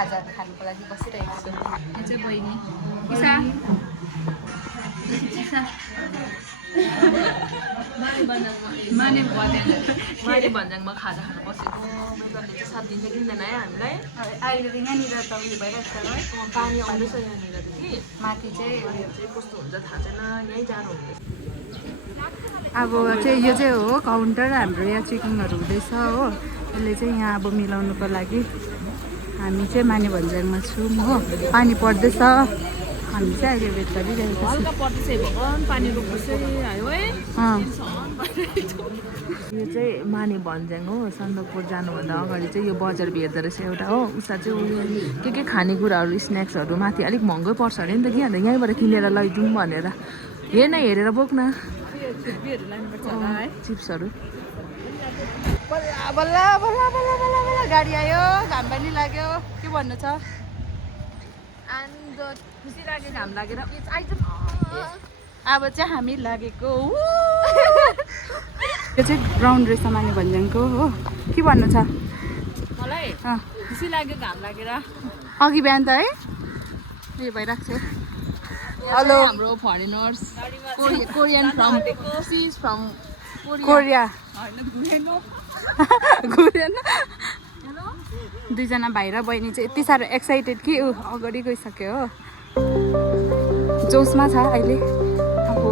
खाजाहरू खानुको लागि बसिरहेको छु। यो चाहिँ बहिनी किसा माने भन्ज्याङमा खाजा खानु बसेको वेदरले चाहिँ साथ दिन्छ किन्दैन है हामीलाई। अहिले त यहाँनिर त उयो भइरहेको छ है, पानी आउँदैछ यहाँनिरदेखि। माथि चाहिँ उयो चाहिँ कस्तो हुन्छ थाहा छैन, यहीँ जानु हुँदैछ। अब चाहिँ यो चाहिँ हो काउन्टर, हाम्रो यहाँ चेकिङहरू हुँदैछ हो। यसले चाहिँ यहाँ अब मिलाउनुको लागि हामी चाहिँ माने भन्ज्याङमा छौँ हो। पानी पर्दैछ, हामी चाहिँ अहिले वेट गरिरहेको छौँ। हल्का पर्दैछ भगवान्, पानी रोक्दैछ आयो है। यो चाहिँ माने भन्ज्याङ हो। सन्दकपुर जानुभन्दा अगाडि चाहिँ यो बजार भेट्दो रहेछ एउटा हो। उता चाहिँ उयो के खानेकुराहरू स्न्याक्सहरू माथि अलिक महँगै पर्छ अरे नि त कि, अन्त यहीँबाट किनेर लैदिउँ भनेर। हेरेर बोक्न चिप्सहरू। बल्ल बल्ल बल्ल बल्ल बल्ल बल्ल गाडी आयो, घाम पनि लाग्यो। के भन्नु छ? एन्ड खुसी लाग्यो घाम लागेर। अब चाहिँ हामी लागेको यो चाहिँ ग्राउन्ड रहेछ माने भन्ज्याङको हो। के भन्नु छ मलाई? खुसी लाग्यो घाम लागेर। अघि बिहान त है उयो भइरहेको छ। हेलो हाम्रो फरेनर्स कोरियन फ्रम कोरिया घुरेन। दुईजना भाइ र बहिनी चाहिँ यति साह्रो एक्साइटेड कि अगाडि गइसक्यो हो। जोसमा छ अहिले। अब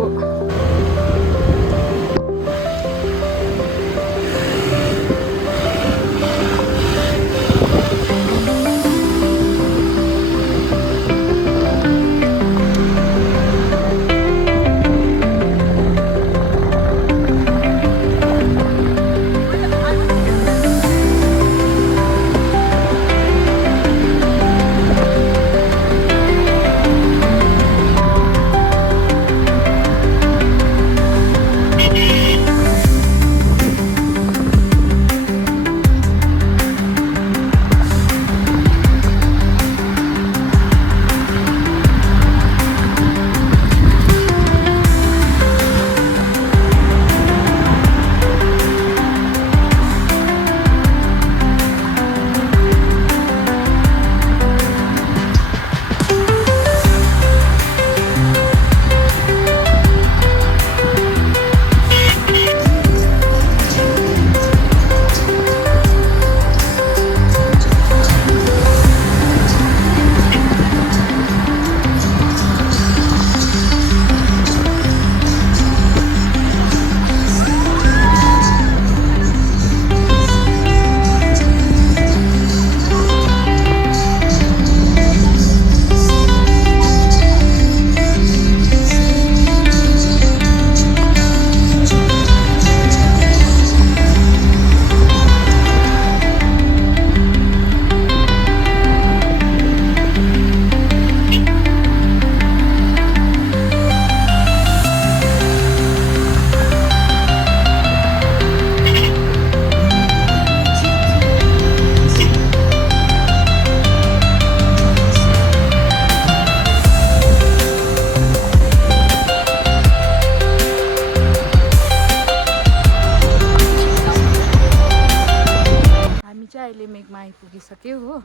अहिले मेघमा आइपुगिसक्यो हो।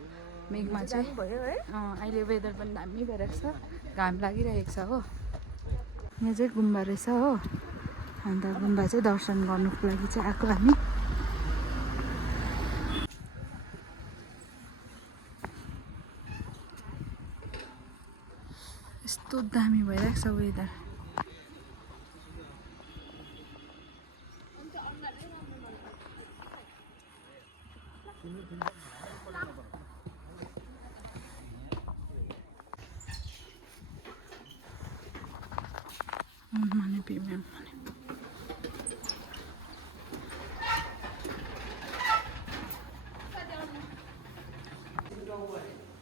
मेघमा चाहिँ अहिले वेदर पनि दामी भइरहेको छ, घाम लागिरहेको छ हो। यहाँ चाहिँ गुम्बा रहेछ हो। अन्त गुम्बा चाहिँ दर्शन गर्नुको लागि चाहिँ आएको हामी। यस्तो दामी भइरहेको छ वेदर।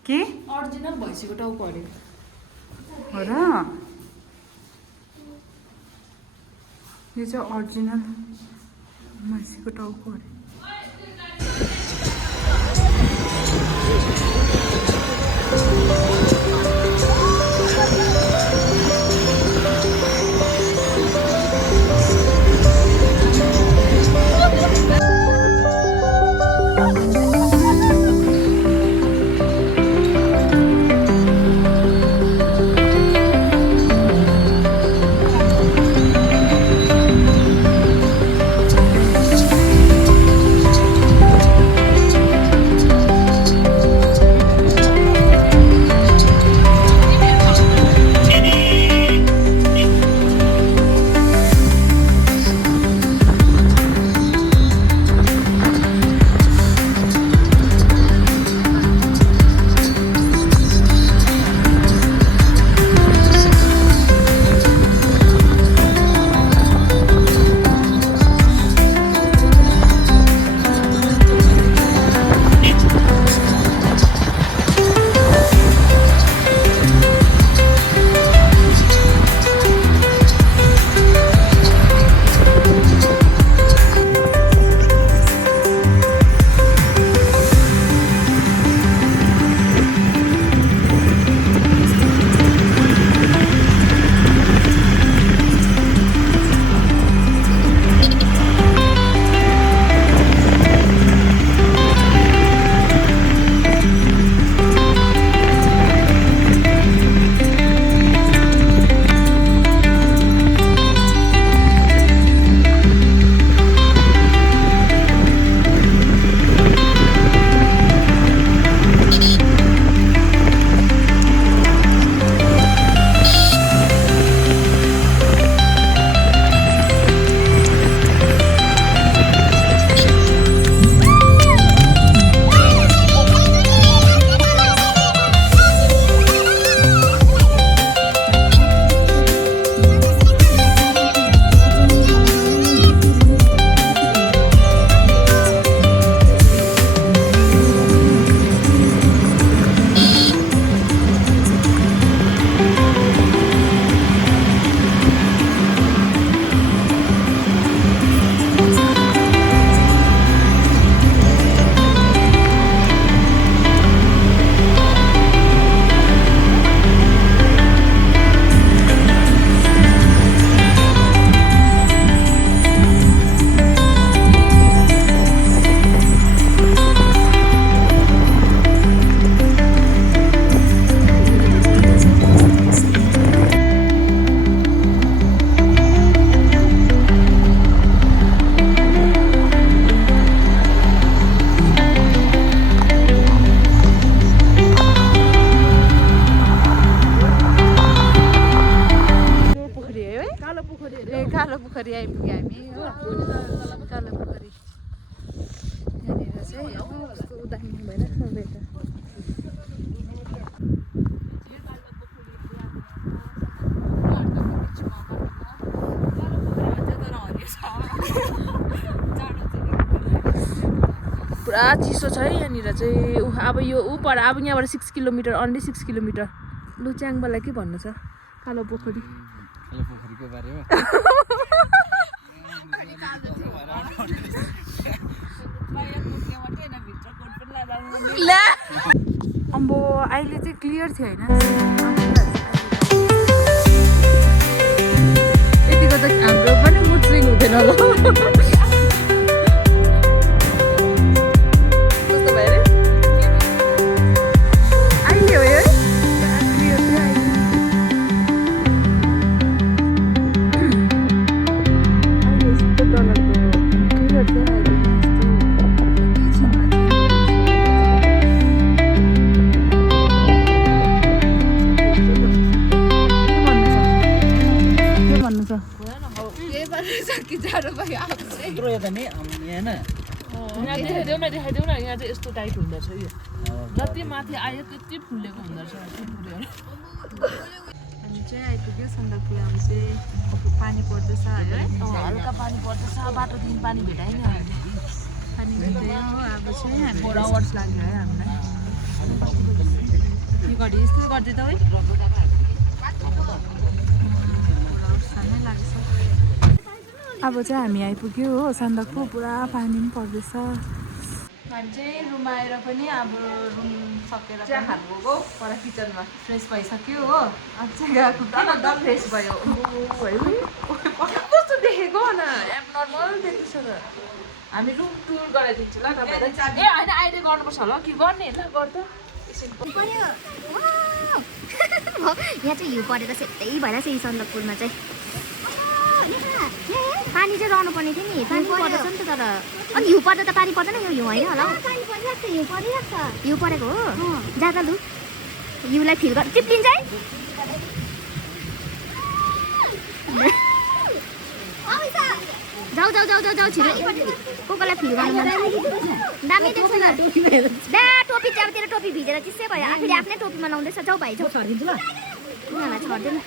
के अर्जिनल भैँसीको टाउको अरे हो र? यो चाहिँ अर्जिनल भैँसीको टाउको अरे। पोखरी आइपुग्यो हामी हो तल पोखरी यहाँनिर चाहिँ कस्तो दामी भइरहेको छ बेटा पुरा चिसो छ है यहाँनिर चाहिँ अब यो पर अब यहाँबाट 6 किलोमिटर अन्ली 6 किलोमिटर लुच्याङबालाई के भन्नु छ कालो पोखरी पोखरीको बारेमा अम्बो अहिले चाहिँ क्लियर थियो होइन यतिको त हाम्रो पनि मुड स्विङ हुँदैन होला देखाइदेऊ न यहाँ चाहिँ यस्तो टाइट हुँदो रहेछ यो जति माथि आयो त्यति फुलेको हुँदो रहेछ हामी चाहिँ आइपुग्यो सन्दकपू आउनु चाहिँ पानी पर्दैछ है हल्का पानी पर्दैछ बाटोदेखि पानी भेटाइ नि पानी भेट्यो अब चाहिँ हामी 4 आवर्स लाग्यो है हामीलाई यो घडी यस्तो गर्दै त है 4 आवर्स नै लाग्छ अब चाहिँ हामी आइपुग्यो हो सन्दकपू पुरा पानी पनि पर्दैछ हामी चाहिँ रुम आएर पनि अब रुम सकेर चिया खानु गएको पर किचनमा फ्रेस भइसक्यो हो अब चाहिँ गएको एकदम फ्रेस भयो कस्तो देखेको न एबनर्मल देख्दैछ त हामी रुम टुर गराइदिन्छु ल तपाईँलाई ए होइन अहिले गर्नुपर्छ होला के गर्ने ल गर्दा यहाँ चाहिँ हिउँ परेर सेतै भइरहेछ यी सन्दकपुरमा चाहिँ पानी चाहिँ रहनु पर्ने थियो नि पानी पर्दैछ नि त तर अनि हिउँ पर्दा त पानी पर्दैन यो हिउँ होइन होला हिउँ परेको हो जाँदा लु हिउँलाई फिल गर टिप्लिन्छ है जाऊ जाऊ जाऊ जाऊ जाऊ छिटो कसलाई फिल गर्नु मन दामी देख्छ ल दा टोपी चाहिँ अब तेरो टोपी भिजेर चिसै भयो आफूले आफ्नै टोपीमा लाउँदैछ जाऊ भाइ जाऊ छरिदिन्छु ल उनीहरूलाई छर्दैन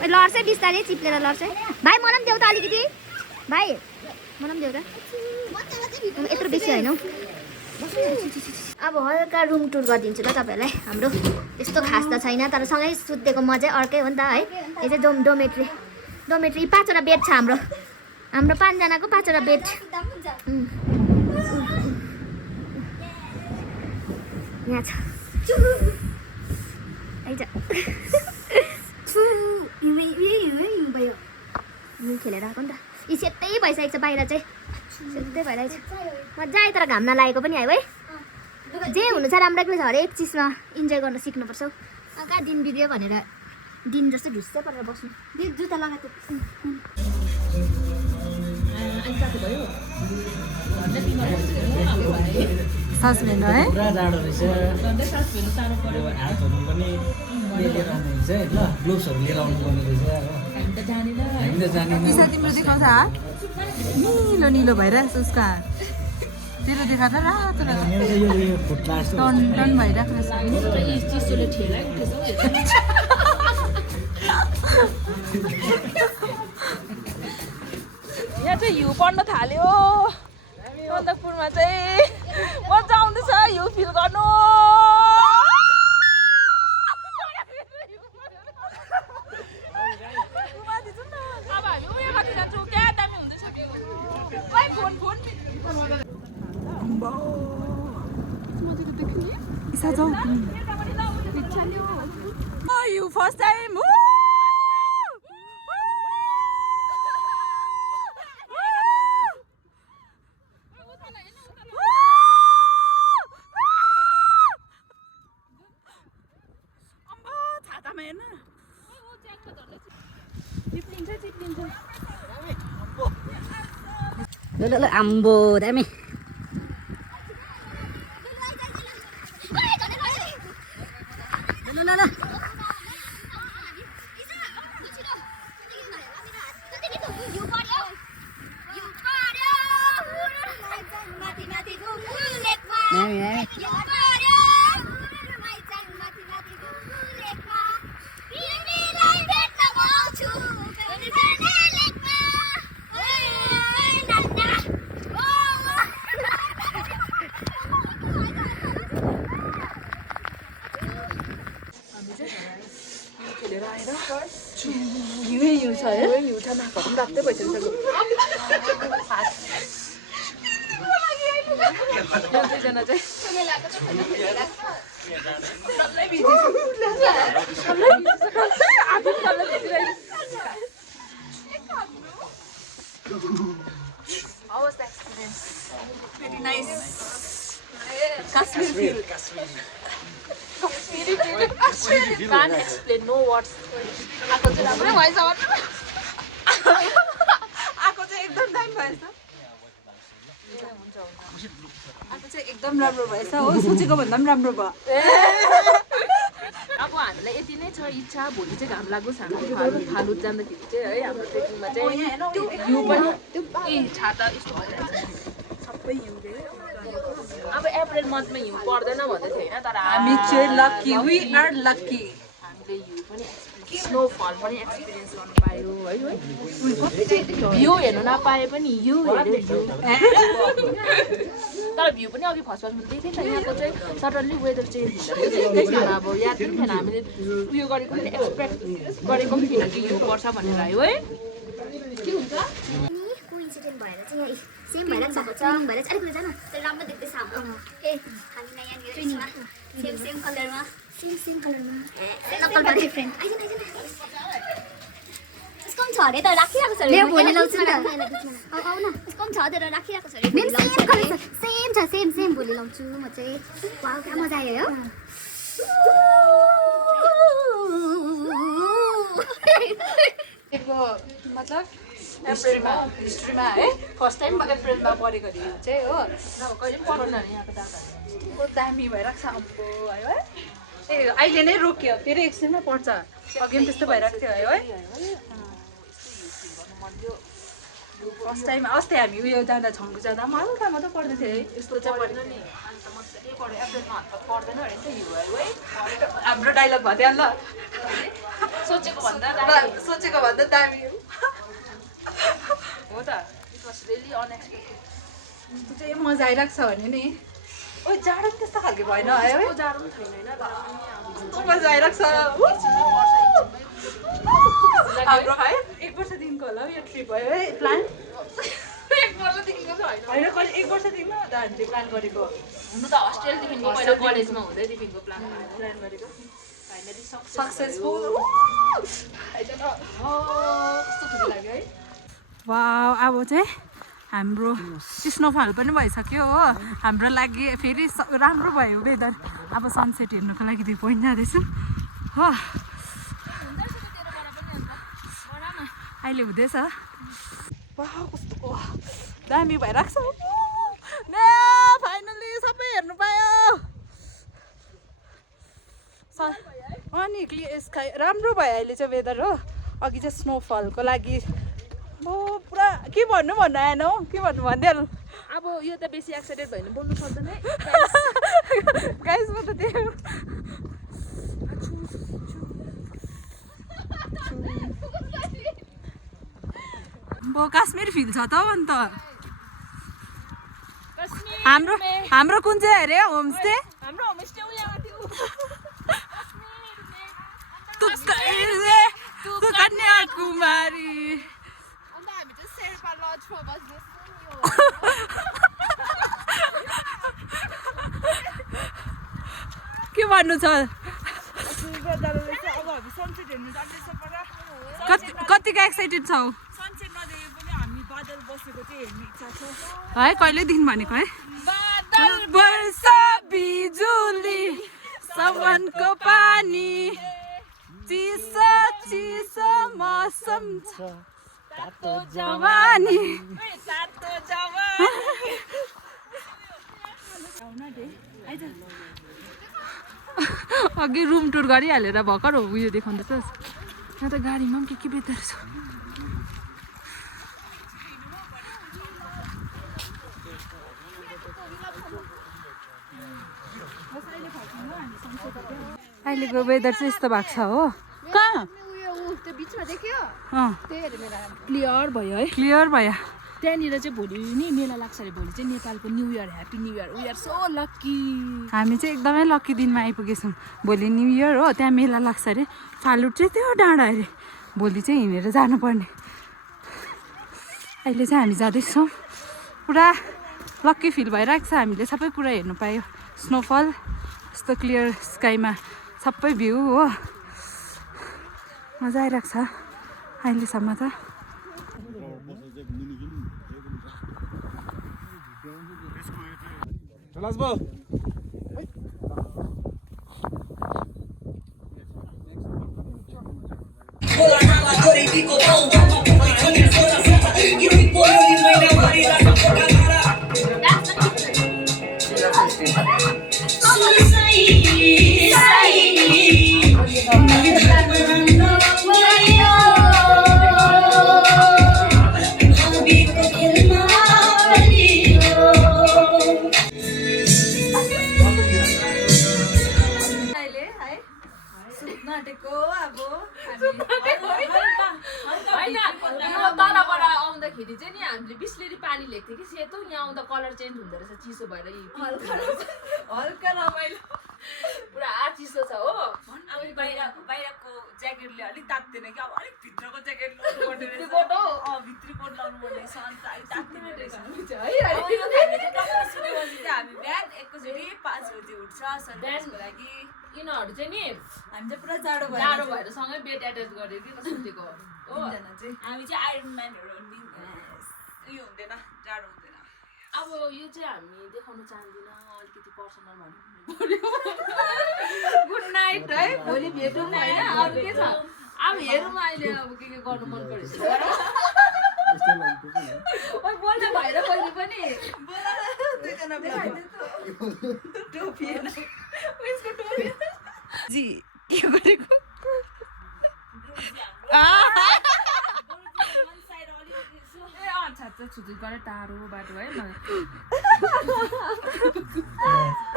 लड्छ बिस्तारै चिप्लेर लड्छ भाइ मलाई पनि देऊ त अलिकति भाइ मलाई पनि देऊ त यत्रो बेसी होइन हौ अब हल्का रुम टुर गरिदिन्छु ल तपाईँहरूलाई हाम्रो त्यस्तो खास त छैन तर सँगै सुत्देको मजै अर्कै हो नि त है यो चाहिँ डोमेट्री 5वटा बेड छ हाम्रो 5 जनाको 5वटा बेड यहाँ छ आइज खेलेर आएको नि त यी सेतै भइसकेको छ बाहिर चाहिँ सेतै भइरहेको छ मजा आयो तर घाम नलागेको पनि आयो है जे हुनु छ राम्रै छ हरेक चिजमा इन्जोय गर्न सिक्नुपर्छ कहाँ दिन बिग्रियो भनेर दिन जस्तो ढुस्सै परेर बस्नु जुत्ता लगाएको सस्पेन्ड है पुरा जाडो रहेछ हातहरू पनि लिएर आउनुहुन्छ है ल ग्लोभ्सहरू लिएर आउनुपर्ने रहेछ हो हामी त जानिन दिशा तिम्रो देखाउँछ हात निलो निलो भइरहेको छ उसको हात तेरो देखाएको रातो मेरो चाहिँ यो फुट्ला जस्तो टन टन भइरहेको रहेछ चिसोले ठेला यहाँ चाहिँ हिउँ पर्न थाल्यो सन्दकपुरमा चाहिँ मजा आउँदैछ हिउँ फिल गर्नु अब हामी उयो माथि जान्छौँ क्या दामी हुँदैछ इसा जाऊ यु फर्स्ट टाइम ल आम्बो दामी ल हिउँ छ है हिउँ छ नाकहरू पनि रातै भइसक्यो दुईजना चाहिँ How was the experience? Very nice. Can't explain, no words. आएको चाहिँ राम्रै भएछ आएको चाहिँ एकदम दामी भएछ आएको चाहिँ एकदम राम्रो भएछ हो सोचेको भन्दा पनि राम्रो भयो अब हामीलाई यति नै छ इच्छा भोलि चाहिँ घाम लागोस् हामी फालुट जाँदाखेरि चाहिँ है हाम्रो ट्रेकिङमा चाहिँ हिउँ पनि छाता यस्तो भइरहेको छ सबै हिउँ अब अप्रिल मन्थमा हिउँ पर्दैन भन्दै थियो होइन तर हामी चाहिँ लकी वी आर लकी हामीले हिउँ पनि स्नोफल पनि एक्सपिरियन्स गर्नु पायो है भ्यू हेर्नु नपाए पनि हिउँ हेऱ्यो तर भ्यू पनि अघि फर्स्ट फर्स्टमा देखेँ त यहाँको चाहिँ सडनली वेदर चेन्ज हुँदा थिएन अब याद पनि थिएन हामीले उयो गरेको पनि एक्सपेक्ट गरेको पनि थिएन कि हिउँ पर्छ भनेर आयो है के हुन्छ कोइन्सिडेन्ट भएर चाहिँ यहाँ सेम भएर भएको छ भएर चाहिँ अलिकति जान तर राम्रो देख्दैछ हाम्रो ए हामी नयाँ ट्रेनिङमा सेम कलरमा नकलमा डिफ्रेन्ट आइज यसको पनि छ अरे त राखिरहेको छ अरे भोलि लाउँछु नि त आऊ न यसको पनि छ तर राखिरहेको छ अरे सेम भोलि लाउँछु म चाहिँ वाउ क्या मजा आयो यो मतलब हिस्ट्रीमा है फर्स्ट टाइम अप्रिलमा परेको हिउँ चाहिँ हो कहिले पनि पर्दैन नि यहाँको दादाहरू कस्तो दामी भइरहेको छ अम्बो है ए अहिले नै रोक्यो फेरि एकछिनमै पर्छ अघि पनि त्यस्तो भइरहेको थियो है फर्स्ट टाइम अस्ति हामी उयो जाँदा छङ्गु जाँदा पनि हल्का मात्रै पर्दै थियो है यस्तो चाहिँ पर्दैन नि अन्त मजाले पढ्यो अप्रिलमा पर्दैन अरे नि त हिउँ है हाम्रो डाइलग भयो त्यहाँ ल सोचेको भन्दा दामी हो त इट वाज रियली अनएक्सपेक्टेड चाहिँ मजा आइरहेको छ भने नि ओ जाडो पनि त्यस्तो खालको भएन है जाडो पनि छैन होइन तर पनि अब मजा आइरहेको छ हाम्रो है 1 वर्षदेखिको होला यो ट्रिप भयो है प्लान 1 वर्षदेखिको चाहिँ होइन होइन कहिले 1 वर्षदेखि त हामीले प्लान गरेको हुनु त हस्टेलदेखिको पहिला कलेजमा हुँदैदेखिको प्लान गरेको फाइनली सक्सेसफुल कस्तो खुसी लाग्यो है वाउ अब चाहिँ हाम्रो स्नोफल पनि भइसक्यो हो हाम्रो लागि फेरि राम्रो भयो वेदर अब सनसेट हेर्नुको लागि त्यो पोइन्ट जाँदैछौँ हो अहिले हुँदैछ वाउ कस्तो दामी भइरहेको छ फाइनली सबै हेर्नु पायो अनि स्काई राम्रो भयो अहिले चाहिँ वेदर हो अघि चाहिँ स्नोफलको लागि म पुरा के भन्नु आएन हौ के भन्नु भनिदिहाल्नु अब यो त बेसी एक्साइटेड भयो भने बोल्नु सक्दैन है गाइस म त त्यो काश्मीर फिल छ त अन्त हाम्रो कुन चाहिँ अरे होमस्टे हाम्रो होमस्टे उहाँ थियो कन्याकुमारी हामी चाहिँ शेर्पा लजमा बस्दैछौँ के भन्नु छ कतिको एक्साइटेड छौ है कहिलेदेखि भनेको है वर्षा बिजुली सावनको पानी चिसो चिसो मौसम छ तातो जवानी अघि रुम टुर गरिहालेर भर्खर उयो देखाउँदैछ यहाँ त गाडीमा पनि के बेच्दो रहेछ अहिलेको वेदर चाहिँ यस्तो भएको छ हो कहाँ त्यो बिचमा देख्यो अँ त्यही हेरेर क्लियर भयो है क्लियर भयो त्यहाँनिर चाहिँ भोलि नि मेला लाग्छ अरे भोलि चाहिँ नेपालको new year happy new year we are so lucky हामी चाहिँ एकदमै लक्की दिनमा आइपुगेछौँ भोलि न्यू इयर हो त्यहाँ मेला लाग्छ अरे फालुट चाहिँ त्यो डाँडा अरे भोलि चाहिँ हिँडेर जानुपर्ने अहिले चाहिँ हामी जाँदैछौँ पुरा लक्की फिल भइरहेको छ हामीले सबै कुरा हेर्नु पायो स्नोफल यस्तो क्लियर स्काईमा सबै भ्यू हो मजा आइरहेको छ अहिलेसम्म त तलबाट आउँदाखेरि चाहिँ नि हामीले बिस्लेरी पानी ल्याएको थियो कि सेतो यहाँ आउँदा कलर चेन्ज हुँदो रहेछ चिसो भएर हल्का रमाइलो पुरा चिसो छ हो अब बाहिरको ज्याकेटले अलिक तात्दैन कि अब अलिक भित्रको ज्याकेट लाउनुपर्ने रहेछ भित्री कोट लाउनु पर्ने रहेछ अन्त अलिक तात्दैन रहेछ हामी बिहान एकैचोटि 5 बजी उठ्छ सन्डेको लागि यिनीहरू चाहिँ नि हामी चाहिँ पुरा जाडो भएर सँगै बेड एट्याच गरेर कि सुतेको हो हामी चाहिँ आइरन म्यानहरू उयो हुँदैन जाडो हुँदैन अब यो चाहिँ हामी देखाउनु चाहदिनँ अलिकति पर्सनल भन्नु गुड नाइट है भोलि भेटौँ होइन अरू के छ अब हेरौँ अहिले अब के गर्नु मन परेछ बोल्न भएर बहिनी पनि जी के गरेको छात्र छुट्टी गरेर टाढो बाटो है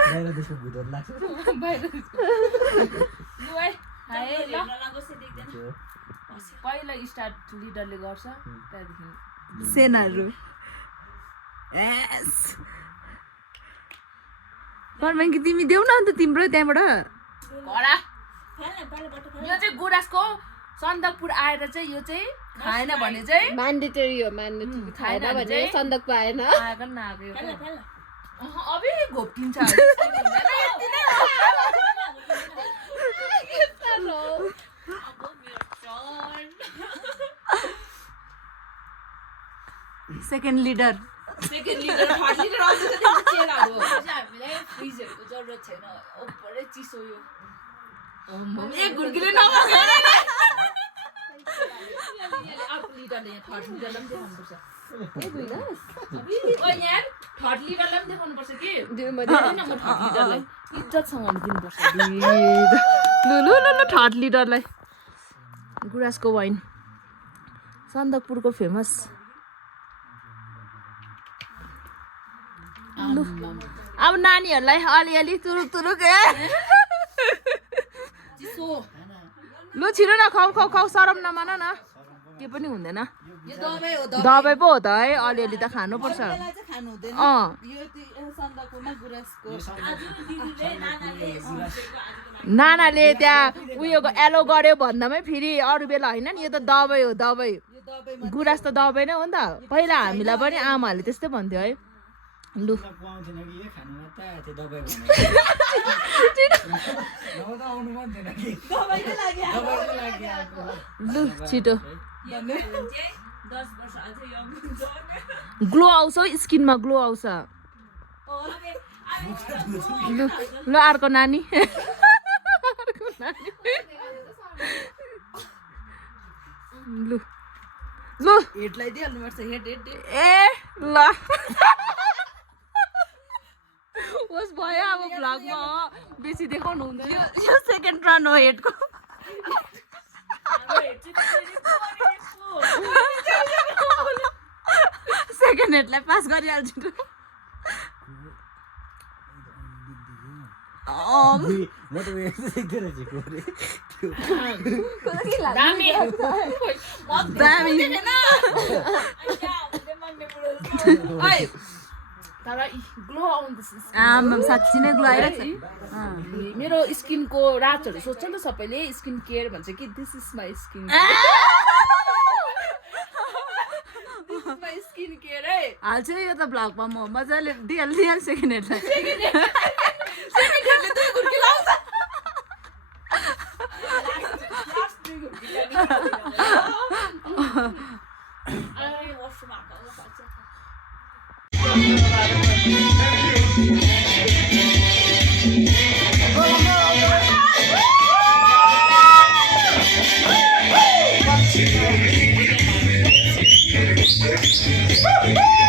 बाहिर देशको भुतहरू लाग्छ पहिला स्टार्ट लिडरले गर्छ त्यहाँदेखि सेनाहरू कि तिमी देऊ न अन्त तिम्रो त्यहाँबाट यो चाहिँ गुराँसको सन्दकपुर आएर चाहिँ यो चाहिँ खाएन भने चाहिँ म्यान्डेटरी हो म्यान्डेटरी खाएन भने सन्दक पाएन आएको नआएको अबे घोप्टिन्छ सेकेन्ड लिडर हामीलाई फ्रिजहरूको जरुरत छैन ओपरै चिसो यो एक घुर्कीले इज्जतसँग दिनुपर्छ ल थर्ड लिडरलाई गुराँसको वाइन सन्दकपुरको फेमस अब नानीहरूलाई अलिअलि तुरुक तुरुक लु छिटो न खाउ खाउ खाउ सरम नमान न के पनि हुँदैन दबाई पो हो त है अलिअलि त खानुपर्छ नानाले त्यहाँ उयो एलो गर्यो भन्दामै फेरि अरू बेला होइन नि यो त दबाई हो दबाई गुराँस त दबाई नै हो नि त पहिला हामीलाई पनि आमाहरूले त्यस्तै भन्थ्यो है लु लु छिटो 10 वर्ष अझै यङ हुन्छ ग्लो आउँछ स्किनमा ग्लो आउँछ लु ल अर्को नानी लु लु हेडलाई दिइहाल्नुपर्छ हेड हेड ए ल होस् भयो अब भ्लगमा बेसी देखाउनु हुन्छ यो सेकेन्ड रन हो हेडको सेकेन्ड हेडलाई पास गरिहाल्छु म त उयो देख्दै रहेछ कोरे त्यो दामी तर ग्लो आउँदैछ आमाम साँच्ची नै ग्लो आइरहेको छ मेरो स्किनको राजहरू सोध्छ नि त सबैले स्किन केयर भन्छ कि this is my skin my skin care है हाल्छु है यो त भ्लगमा म मजाले दिइहाल्छु सेकेन्डहरूलाई Woo!